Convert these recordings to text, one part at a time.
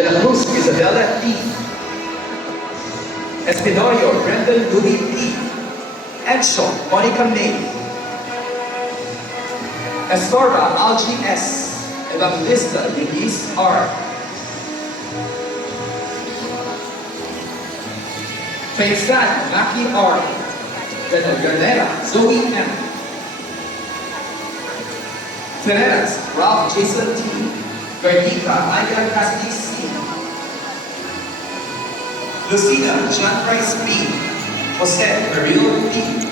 Belarus Isabella T. Espinoyo Brendan Louis T. Edson Monica May. Escora Algi S. Evangelista Denise R. Faizan Maki R. Beto Guerrera Zoe M. Ferreras Ralph Jason T. Verdica Cassidy C. Lucina John Price B, Jose Carrillo B,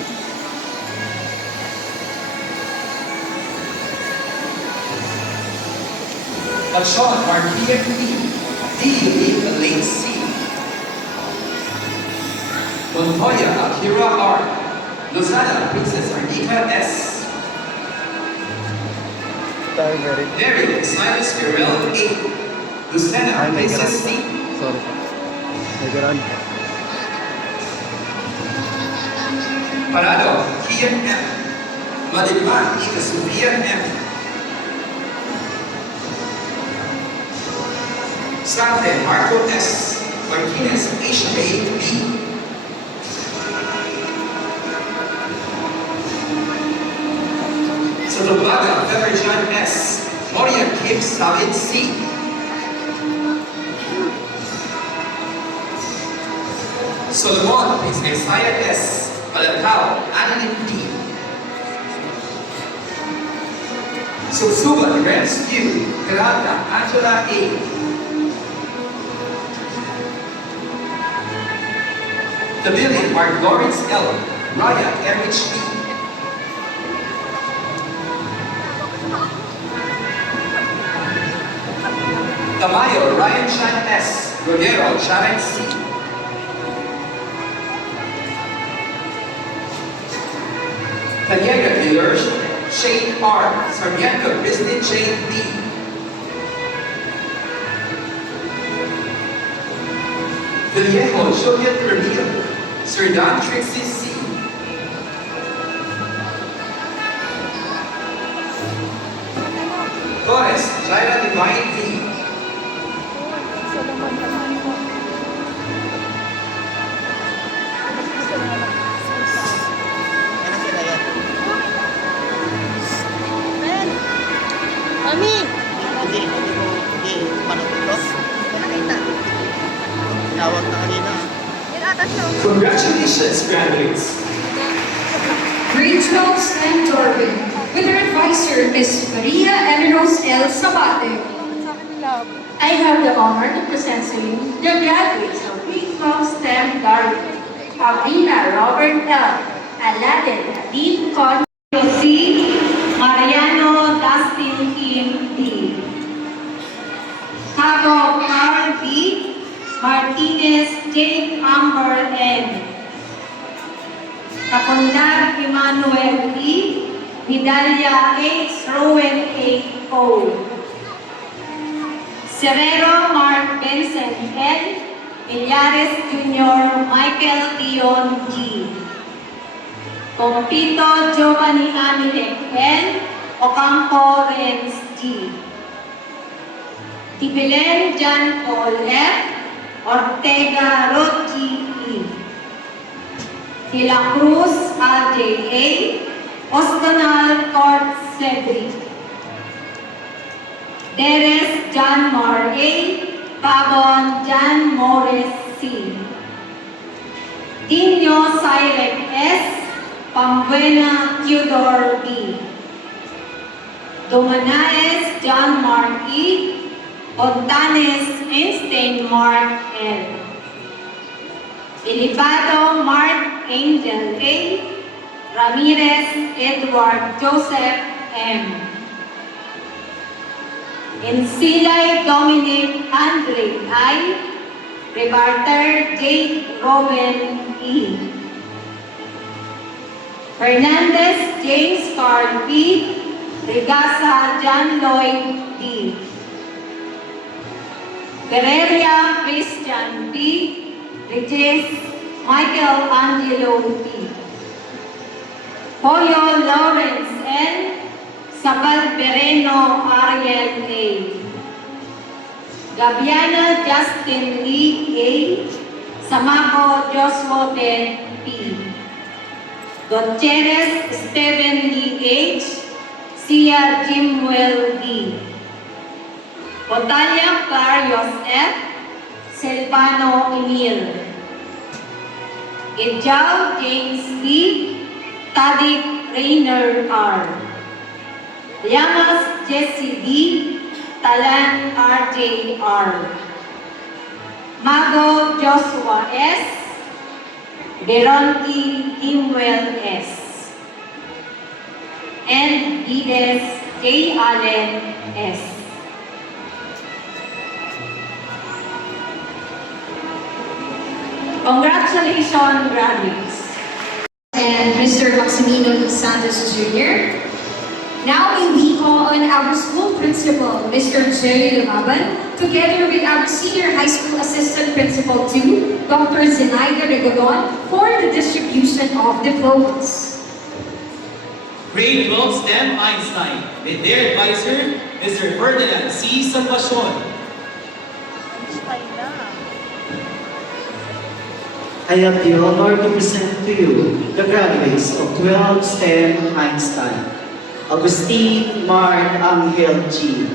Sean Mark, P. D. Elaine C. Montoya Akira R. Luzana Princess Arnika S. Derek Silas Carell A. Lucena Princess C. Sorry figurando. Parado, TMF. Madiba, ika. Sante, Marco S. Martinez, HAB. Sadobaga, Beverjan S. Moria Kim Savid C. Solomon is exiled as Palatau and indeed. So Suban rescued Grata Angela A. The Billy are Lawrence L. Raya M H P. B. Tamayo Ryan Chan S. Rodero Chavez C. Tanyega Dealers, Shane R. Sarmiento Business Chain B. Vallejo Juliet Ramiro, Sir Don Trixie C. Torres, Jaira Divine V. Ms. Maria Eleros L. Sabate. I have the honor to present to you the graduates of Grade 12 STEM Darwin. Abrina Robert L. Aladdin Dean Con. C. Mariano Dustin Kim D. Tago Carl B. Martinez J. Amber N. Kapundar Emmanuel E. Vidalia H. Rowan A. O. Serrero Mark Benson N. Villares Jr. Michael Leon G. Compito Giovanni Amilek N. Ocampo Renz G. Tibilen John Paul F. Ortega Rochi E. De la Cruz RJA, Ostonal Court Cedric. Deres John Moore A, Pabon John Morris C. Dino Cyrek S, Pambuena Theodore B. Domanaes John Mark E, Fontanes Einstein Mark L. Ilibado Mark Angel A. Ramirez Edward Joseph M. Insilay Dominic Andre I. Rebarter Jade Robin E. Fernandez James Carl P. Regasa John Lloyd D. Guerreria Christian P. Regis Michael Angelo P. Pollo Lawrence N. Sabal Pereno Ariel A. Gabiana Justin Lee A. Samaco Joshua Ben P. Gutierrez Stephen Lee H. Sia Jimwell D. Otalia Clarios F. Silvano Emil. Ejao James B. Tadik Rainer R. Llamas Jesse D. Talan RJ R. Mago Joshua S. Veronti Timwell S. And Dides J. Allen S. Congratulations, graduates. And Mr. Maximino Santos Jr. Now may we call on our school principal, Mr. Jerry Lumaban, together with our senior high school assistant principal too, Dr. Zenaida Regalon, for the distribution of diplomas. Grade 12 STEM Einstein with their advisor, Mr. Ferdinand C. Salvacion. I have the honor to present to you the graduates of 12 STEM Einstein. Agustin Mar Angel G.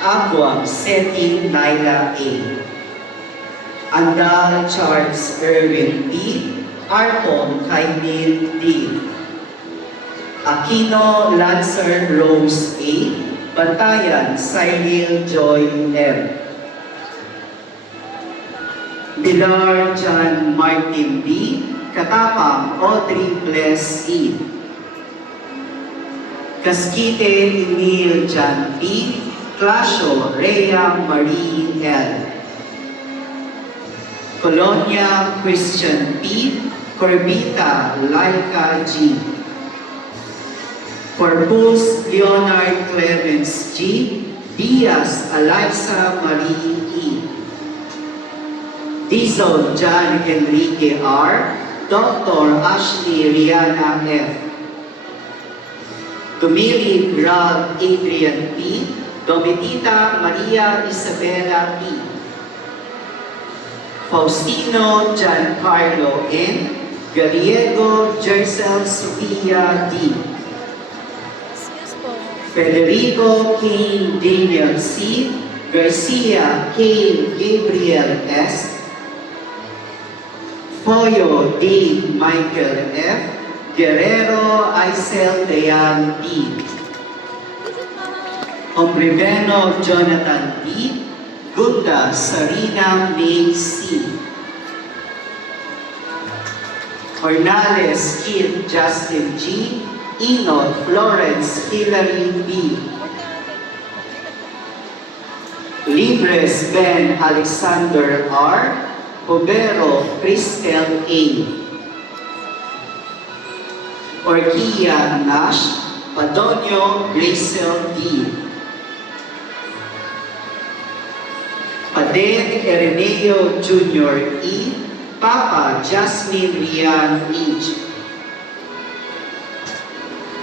Aqua Seti Naila A. Andal Charles Erwin B. Arton Kaimil D. Aquino Lancer Rose A. Bantayan Cyril Joy M. Pilar John Martin B. Katapang Audrey Bless E. Casquite Emil John P. Clasio Rhea Marie L. Colonia Christian P. Corbita Laika G. Corpus Leonard Clemens G. Diaz Eliza Marie E. Dizon John Enrique R. Dr. Ashley Rihanna F. Tumili Ralph Adrian P. Domitita Maria Isabella P. Faustino Giancarlo N. Gariego Jercel Sofia D. Federico King Daniel C. Garcia K. Gabriel S. Foyo D. Michael F. Guerrero Aisel Dayan D. Ombriveno Jonathan D. Gunda Sarina May C. Hornales Kid Justin G. Inot Florence Hillary B. Libres Ben Alexander R. Pobero Cristel A. Orquia Nash. Padonio Gracel D. Paden Ereneo Jr. E. Papa Jasmine Rian H.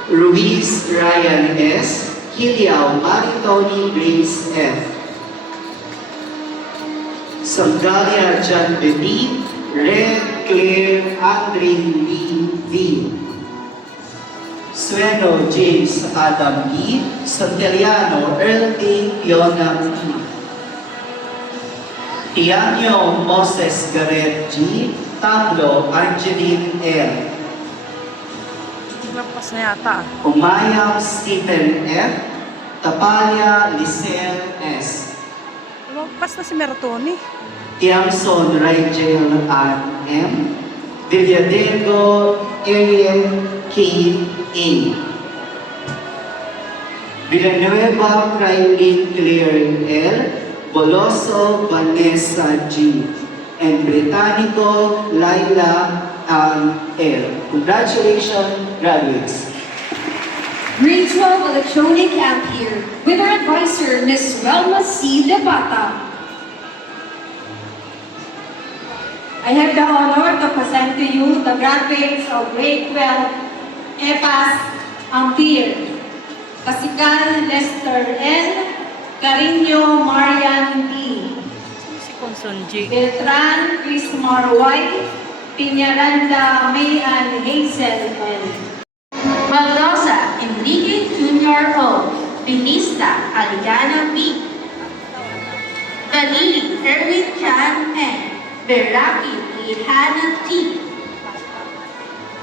Ruiz Ryan S. Kiliao Maritoni Grace F. Sandalia John Bedi, Red Claire Andrin Lee V. Sueno James Adam E. Santeliano Earl A. Fiona P. Tianyo Moses Gareth G. Tablo Angeline L. Lampas na yata. Umayang Stephen F. Tapaya Lisel S. Lampas na si Mertoni. Tiamson Rigel Ann M. Villadego Ariel K. A. Villanueva Crylene Claire L. Boloso Vanessa G. And Britannico Laila L. Congratulations, graduates. Grade 12 Electronic Ampere with our advisor, Ms. Welma C. Lebata. I have the honor to present to you the graduates of grade 12 EPAS Ampere. Pasikal Lester N. Carino Marian. Sunji. Beltran Chris Marway, Piñaranda Mayan Hazel L. Baldosa Enrique Jr. O, Binista Aligana B. Vanili Erwin Chan N. Beraki Lihana T.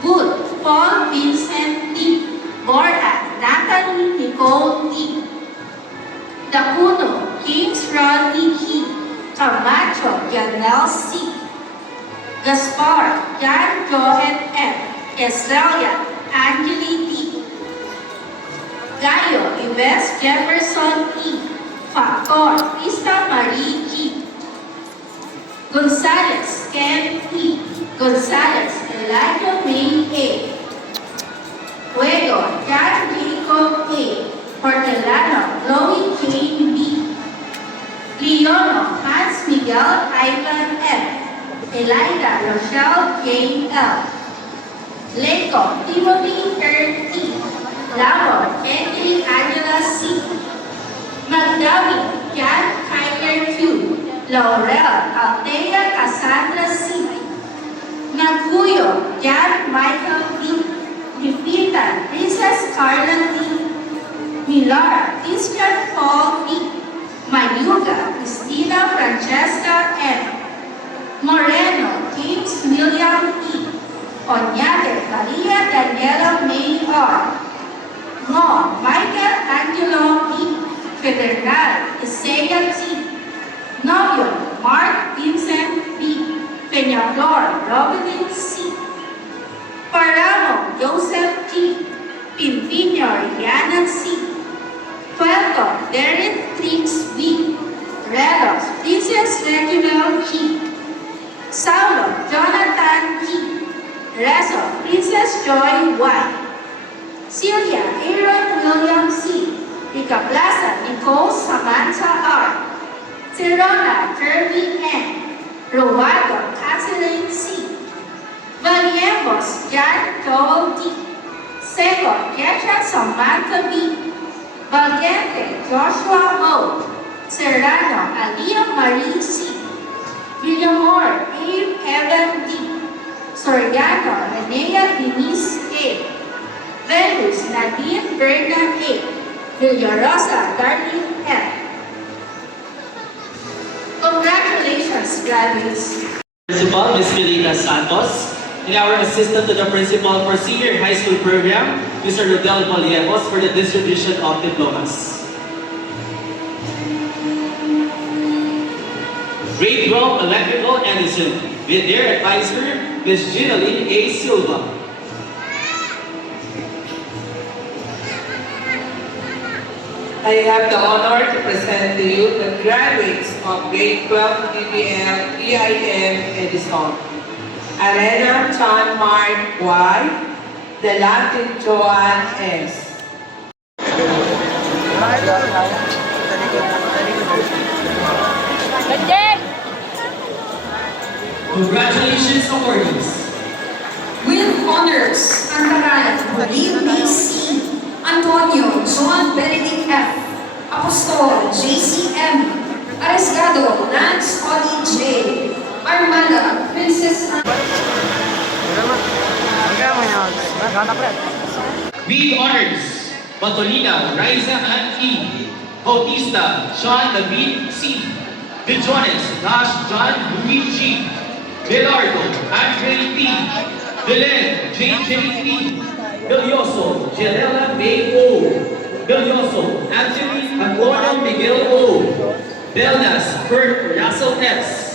Good Paul Vincent T. Bora Natalie Nicole T. Dacuno James Rodney G. Camacho Yanel C. Gaspar Jan Johan F. Estrella Angeli D. Gallo Ives Jefferson E. Factor Ista Marie G. Gonzalez Ken E. Gonzalez Elijah May A. Fuego Jan Jacob A. Hortelano Chloe Jane B. Leono Hans Miguel Ivan F. Elida Rochelle Jane L. Leco Timothy R. T. Lavo Henry Angela C. Magdami Jan Kyler Q. Laurel Althea Cassandra C. Naguyo Jan Michael D. Lipita Princess Carla D. Milar Christian Paul D. Mayuga Cristina Francesca M. Moreno James William E. Oñate Maria Daniela May R. Mo Michael Angelo E. Federal Isaiah T. Novio Mark Vincent B. Peñaflor Robin C. Paramo Joseph G. Pimpino Rihanna C. Puerto Derek Trix V. Redos Princess Reginald G. Saulo Jonathan G. Rezo Princess Joy Y. Celia Aaron William C. Rica Plaza Nicole Samantha R. Tirona Kirby N. Rowato Catherine C. Valiemos Jan Joel D. Seco Getcha Samantha B. Valiente Joshua O. Serrano Alia Marie C. Villamor Abe Evan D. Soriano Renea Denise A. Venus Nadine Berna A. Villarosa Darlene F. Congratulations, graduates. Principal, Ms. Felita Santos, and our assistant to the principal for senior high school program, Mr. Rodel Malievos, for the distribution of diplomas. Grade 12 Electrical Assembly, with their advisor, Ms. Ginaline A. Silva. I have the honor to present to you the graduates of grade 12 BBL EIM Edison. Arena Chan Mark Y, the Latin Joan S. Congratulations, awardees. With honors, Antaran Rodrigo C. Antonio John Benedict F. Apostol JCM. Aresgado Lance Ollie J. Armanda Princess Anne. With honors, Batolina Riza Ann E. Bautista Sean David C. Viljones Dash John Louis G. Belardo Andre P. Belen J. J. Belioso Janela May O. Belioso Anthony Antonio Miguel O. Belnas Kurt Russell S.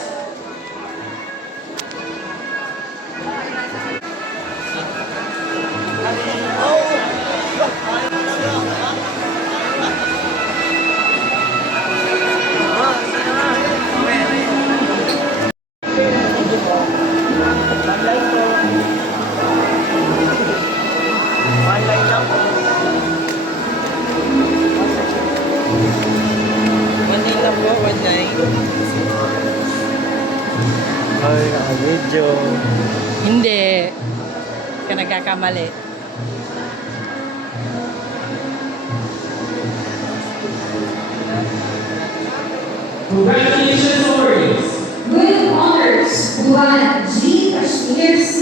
Ay, naka-video. Hindi. Hindi ka nagkakamali. Congratulations, Lawrence! Good honors, Juan G. Kashmir C.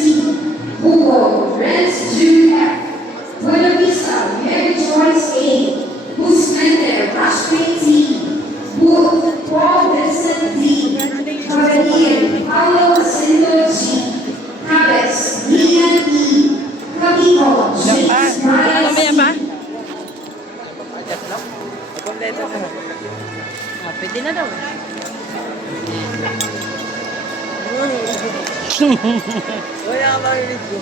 Hugo, Renz Jr. Buena Vista, Mary Joyce A. Buscante, Rashmi T. Buo Wala ka marinig ko.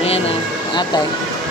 Ayan na, ate.